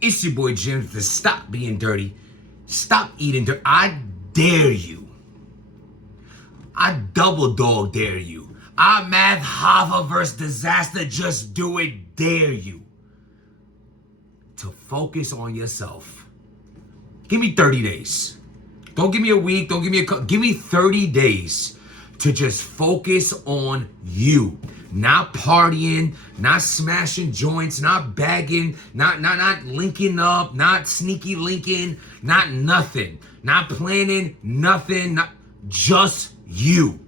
It's your boy Jim to stop being dirty. Stop eating dirt. I dare you. I double dog dare you. I math Hava versus disaster. Just do it. Dare you to focus on yourself. Give me 30 days. Don't give me a week. Don't give me give me 30 days to just focus on you. Not partying, not smashing joints, not bagging, not linking up, not sneaky linking, not nothing. Not planning, nothing, not just you.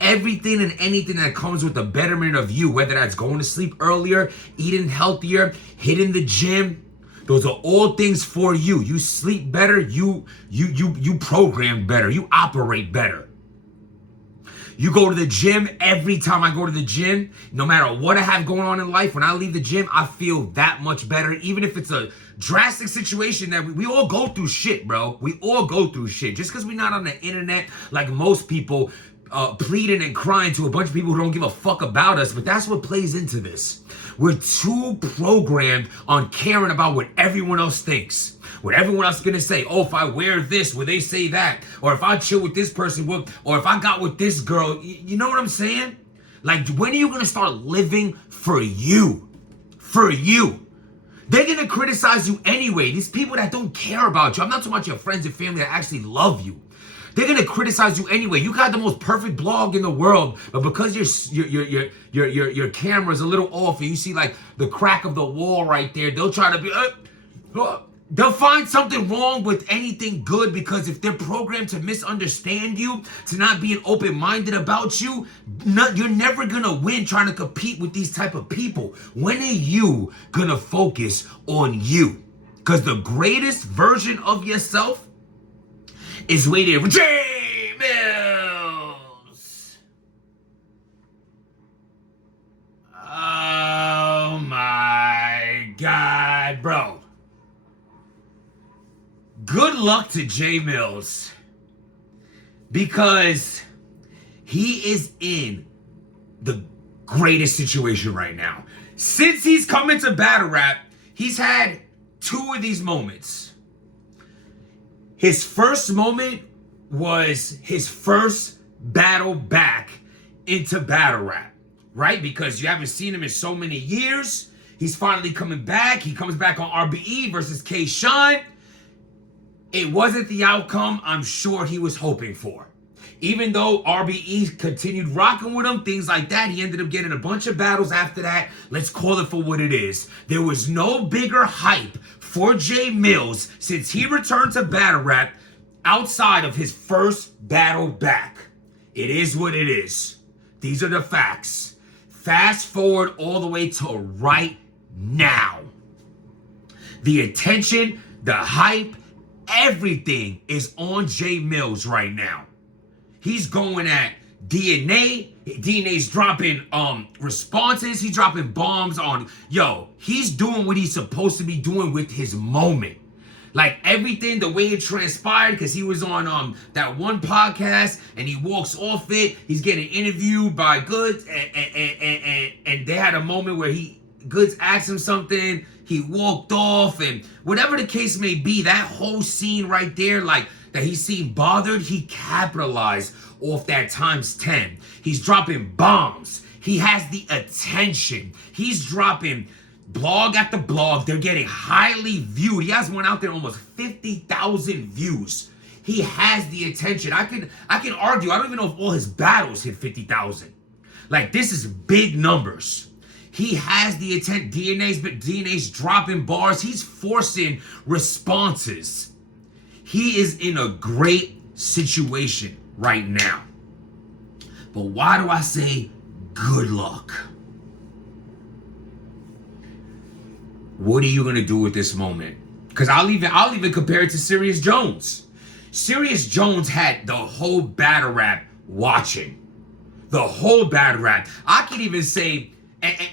Everything and anything that comes with the betterment of you, whether that's going to sleep earlier, eating healthier, hitting the gym, those are all things for you. You sleep better, you program better, you operate better. You go to the gym. Every time I go to the gym, no matter what I have going on in life, when I leave the gym, I feel that much better. Even if it's a drastic situation that we all go through shit, bro. We all go through shit. Just because we're not on the internet like most people, pleading and crying to a bunch of people who don't give a fuck about us, but that's what plays into this. We're too programmed on caring about what everyone else thinks. What everyone else is gonna say. Oh, if I wear this, will they say that? Or if I chill with this person, or if I got with this girl, you know what I'm saying? Like, when are you gonna start living for you? For you. They're gonna criticize you anyway. These people that don't care about you. I'm not talking about your friends and family that actually love you. They're gonna criticize you anyway. You got the most perfect blog in the world, but because your camera's a little off and you see like the crack of the wall right there, they'll try to be. They'll find something wrong with anything good, because if they're programmed to misunderstand you, to not being open-minded about you, you're never gonna win trying to compete with these type of people. When are you gonna focus on you? Because the greatest version of yourself is waiting for J Mills. Oh my God, bro. Good luck to J Mills, because he is in the greatest situation right now. Since he's come into battle rap, he's had two of these moments. His first moment was his first battle back into battle rap, right? Because you haven't seen him in so many years. He's finally coming back. He comes back on RBE versus K-Shine. It wasn't the outcome I'm sure he was hoping for. Even though RBE continued rocking with him, things like that, he ended up getting a bunch of battles after that. Let's call it for what it is. There was no bigger hype for J Mills since he returned to battle rap outside of his first battle back. It is what it is. These are the facts. Fast forward all the way to right now. The attention, the hype, everything is on J Mills right now. He's going at DNA. DNA's dropping responses. He's dropping bombs on, he's doing what he's supposed to be doing with his moment. Like everything, the way it transpired, because he was on that one podcast and he walks off it. He's getting interviewed by Goods, and they had a moment where Goods asked him something, he walked off, and whatever the case may be, that whole scene right there, like that he seemed bothered, he capitalized off that times 10. He's dropping bombs. He has the attention. He's dropping blog after blog. They're getting highly viewed. He has one out there almost 50,000 views. He has the attention. I can argue, I don't even know if all his battles hit 50,000. Like, this is big numbers. He has the intent. DNA's dropping bars. He's forcing responses. He is in a great situation right now. But why do I say good luck? What are you gonna do with this moment? Because I'll even compare it to Serious Jones. Serious Jones had the whole battle rap watching. The whole battle rap. I can even say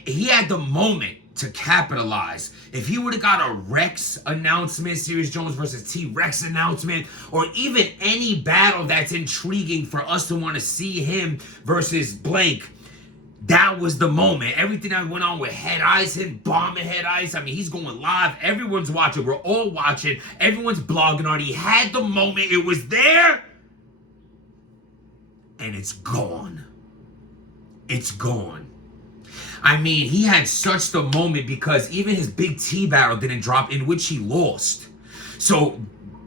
he had the moment to capitalize. If he would have got a Rex announcement, Serious Jones versus T-Rex announcement, or even any battle that's intriguing for us to want to see him versus blank, that was the moment. Everything that went on with Head Ice, him bombing Head Ice. I mean, he's going live. Everyone's watching. We're all watching. Everyone's blogging on. He had the moment. It was there. And it's gone. It's gone. I mean, he had such the moment because even his Big T battle didn't drop, in which he lost. So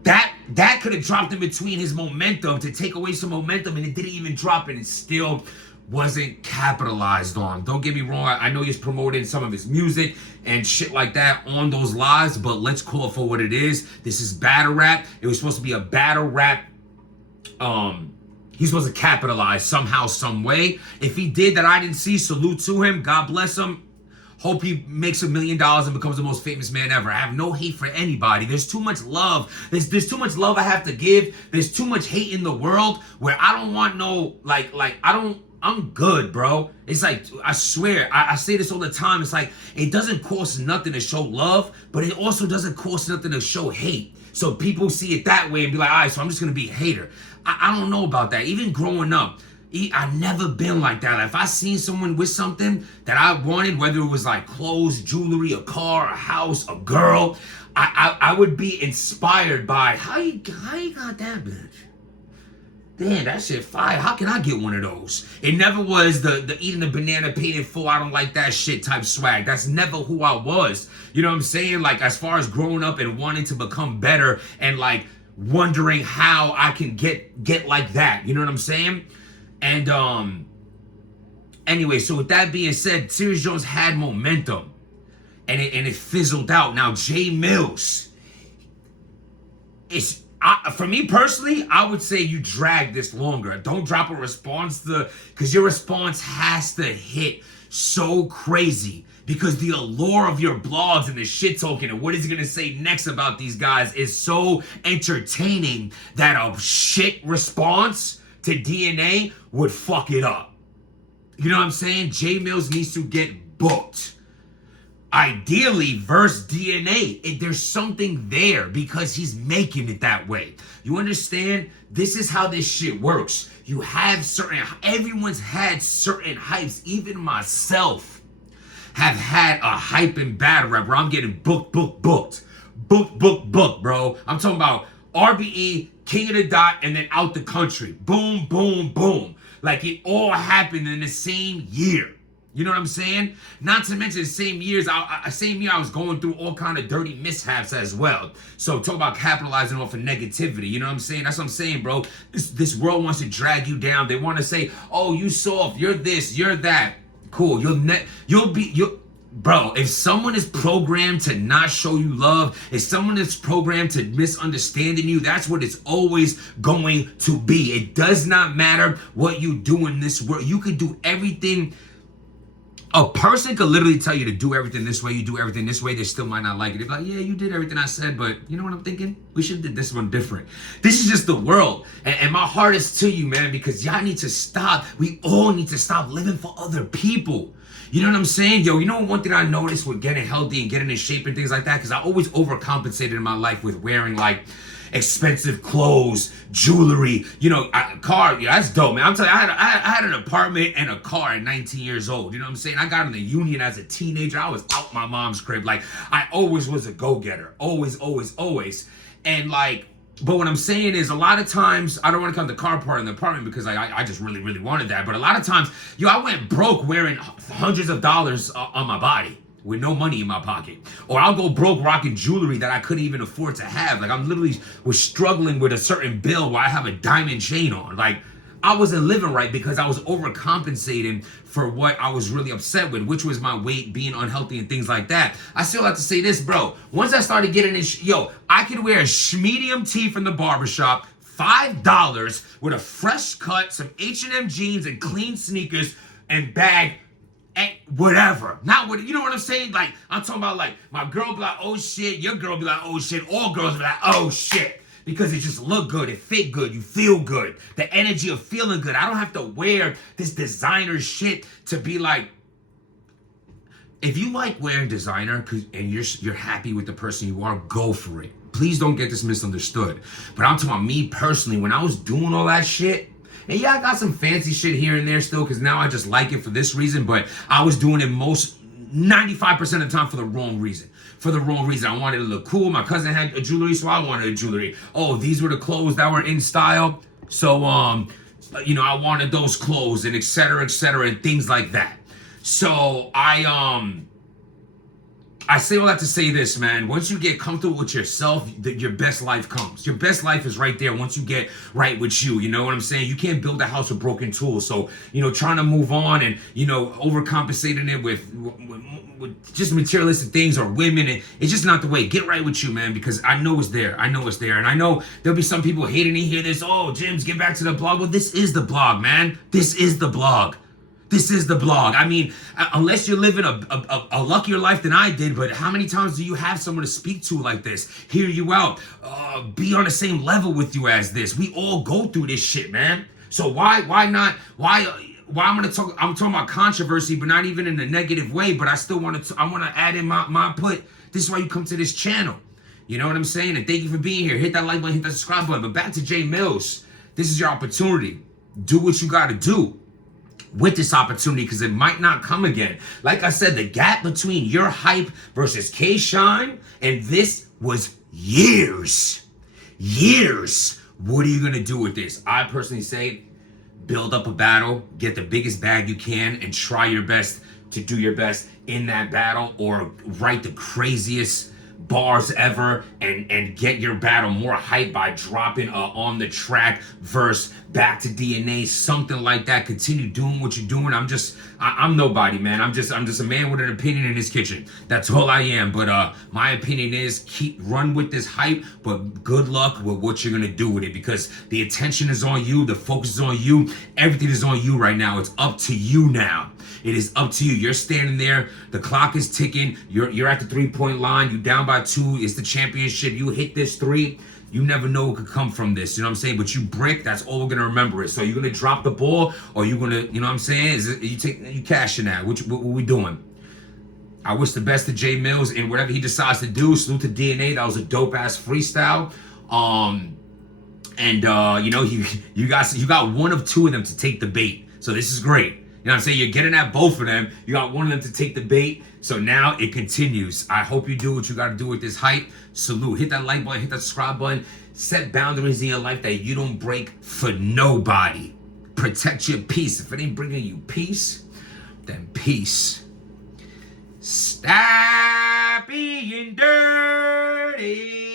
that could have dropped in between his momentum to take away some momentum, and it didn't even drop, and it still wasn't capitalized on. Don't get me wrong. I know he's promoting some of his music and shit like that on those lives, but let's call it for what it is. This is battle rap. It was supposed to be a battle rap. He's supposed to capitalize somehow, some way. If he did that I didn't see, salute to him. God bless him. Hope he makes $1 million and becomes the most famous man ever. I have no hate for anybody. There's too much love. There's too much love I have to give. There's too much hate in the world where I don't want no, I'm good, bro. It's like, I swear, I say this all the time. It's like, it doesn't cost nothing to show love, but it also doesn't cost nothing to show hate. So people see it that way and be like, all right, so I'm just going to be a hater. I don't know about that. Even growing up, I've never been like that. Like, if I seen someone with something that I wanted, whether it was like clothes, jewelry, a car, a house, a girl, I would be inspired by, how you got that bitch? Damn, that shit fire. How can I get one of those? It never was the eating the banana paid in full, I don't like that shit type swag. That's never who I was. You know what I'm saying? Like, as far as growing up and wanting to become better and like wondering how I can get like that. You know what I'm saying? And anyway, so with that being said, Serious Jones had momentum and it fizzled out. Now Jay Millz, for me personally, I would say you drag this longer. Don't drop a response because your response has to hit so crazy, because the allure of your blogs and the shit talking and what is he gonna say next about these guys is so entertaining that a shit response to DNA would fuck it up. You know what I'm saying? Jay Millz needs to get booked. Ideally, verse DNA. There's something there because he's making it that way. You understand? This is how this shit works. You have everyone's had certain hypes. Even myself have had a hype in battle rap where I'm getting booked, bro. I'm talking about RBE, King of the Dot, and then Out the Country. Boom, boom, boom. Like, it all happened in the same year. You know what I'm saying? Not to mention the same year I was going through all kind of dirty mishaps as well. So talk about capitalizing off of negativity. You know what I'm saying? That's what I'm saying, bro. This world wants to drag you down. They want to say, oh, you soft, you're this, you're that. Cool. Bro, if someone is programmed to not show you love, if someone is programmed to misunderstanding you, that's what it's always going to be. It does not matter what you do in this world. You could do everything. A person could literally tell you to do everything this way, you do everything this way, they still might not like it. They're like, yeah, you did everything I said, but you know what I'm thinking? We should have did this one different. This is just the world. And my heart is to you, man, because y'all need to stop. We all need to stop living for other people. You know what I'm saying? Yo, you know one thing I noticed with getting healthy and getting in shape and things like that? Because I always overcompensated in my life with wearing like expensive clothes, jewelry, you know, car. Yeah, that's dope, man. I'm telling you, I had an apartment and a car at 19 years old. You know what I'm saying? I got in the union as a teenager. I was out my mom's crib. Like, I always was a go-getter. Always, always, always. And like, but what I'm saying is, a lot of times, I don't want to come to car part in the apartment because I just really, really wanted that. But a lot of times, I went broke wearing hundreds of dollars on my body with no money in my pocket. Or I'll go broke rocking jewelry that I couldn't even afford to have. Like, I'm literally was struggling with a certain bill where I have a diamond chain on. Like, I wasn't living right because I was overcompensating for what I was really upset with, which was my weight, being unhealthy and things like that. I still have to say this, bro. Once I started getting in, I could wear a medium tee from the barbershop, $5 with a fresh cut, some H&M jeans and clean sneakers and bag and whatever. Not what, you know what I'm saying? Like, I'm talking about like, my girl be like, oh shit, your girl be like, oh shit, all girls be like, oh shit. Because it just look good, it fit good, you feel good. The energy of feeling good. I don't have to wear this designer shit to be like, if you like wearing designer and you're happy with the person you are, go for it. Please don't get this misunderstood. But I'm talking about me personally, when I was doing all that shit, And yeah, I got some fancy shit here and there still, because now I just like it for this reason, but I was doing it 95% of the time for the wrong reason. For the wrong reason. I wanted to look cool. My cousin had a jewelry, so I wanted a jewelry. Oh, these were the clothes that were in style. So, you know, I wanted those clothes, and et cetera, and things like that. So I say all that to say this, man. Once you get comfortable with yourself, your best life comes. Your best life is right there once you get right with you. You know what I'm saying? You can't build a house with broken tools. So, you know, trying to move on and, you know, overcompensating it with just materialistic things or women, it's just not the way. Get right with you, man, because I know it's there. I know it's there. And I know there'll be some people hating to hear this. Oh, Jims, get back to the blog. Well, this is the blog, man. This is the blog. This is the blog. I mean, unless you're living a luckier life than I did, but how many times do you have someone to speak to like this, hear you out, be on the same level with you as this? We all go through this shit, man. So why I'm talking about controversy, but not even in a negative way, but I want to add in my input. This is why you come to this channel. You know what I'm saying? And thank you for being here. Hit that like button, hit that subscribe button. But back to J Mills. This is your opportunity. Do what you got to do with this opportunity, because it might not come again. Like I said, the gap between your hype versus K-Shine and this was years. Years. What are you going to do with this? I personally say, build up a battle, get the biggest bag you can, and try your best to do your best in that battle, or write the craziest bars ever and get your battle more hype by dropping on the track verse, back to DNA, something like that. Continue doing what you're doing. I'm nobody, man. I'm just a man with an opinion in his kitchen. That's all I am. But my opinion is run with this hype, but good luck with what you're gonna do with it, because the attention is on you, the focus is on you, everything is on you right now. It's up to you now. It is up to you. You're standing there. The clock is ticking. You're at the 3-point line. You down by 2. It's the championship. You hit this 3. You never know what could come from this. You know what I'm saying? But you brick. That's all we're gonna remember it. So you're gonna drop the ball, or you're gonna, you know what I'm saying? You cashing that? What we doing? I wish the best to J Mills in whatever he decides to do. Salute to DNA. That was a dope ass freestyle. You know, you got one of 2 of them to take the bait. So this is great. You know what I'm saying? You're getting at both of them. You got one of them to take the bait. So now it continues. I hope you do what you got to do with this hype. Salute. Hit that like button. Hit that subscribe button. Set boundaries in your life that you don't break for nobody. Protect your peace. If it ain't bringing you peace, then peace. Stop being dirty.